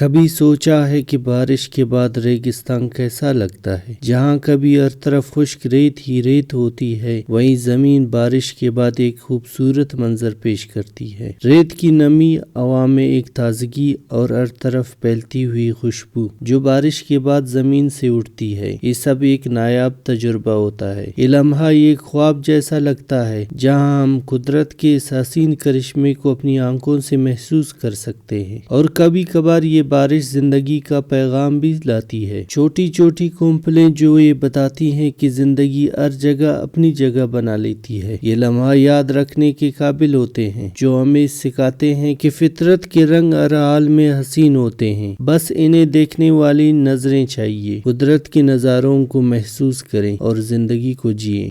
کبھی سوچا ہے کہ بارش کے بعد ریگستان کیسا لگتا ہے؟ جہاں کبھی ہر طرف خشک ریت ہی ریت ہوتی ہے، وہیں زمین بارش کے بعد ایک خوبصورت منظر پیش کرتی ہے۔ ریت کی نمی، ہوا میں ایک تازگی اور ہر طرف پھیلتی ہوئی خوشبو جو بارش کے بعد زمین سے اٹھتی ہے، یہ سب ایک نایاب تجربہ ہوتا ہے۔ یہ لمحہ ایک خواب جیسا لگتا ہے جہاں ہم قدرت کے اس حسین کرشمے کو اپنی آنکھوں سے محسوس کر سکتے ہیں۔ اور کبھی کبھار یہ بارش زندگی کا پیغام بھی لاتی ہے، چھوٹی چھوٹی کمپلیں جو یہ بتاتی ہیں کہ زندگی ہر جگہ اپنی جگہ بنا لیتی ہے۔ یہ لمحہ یاد رکھنے کے قابل ہوتے ہیں، جو ہمیں سکھاتے ہیں کہ فطرت کے رنگ ہر حال میں حسین ہوتے ہیں، بس انہیں دیکھنے والی نظریں چاہیے۔ قدرت کے نظاروں کو محسوس کریں اور زندگی کو جئیں۔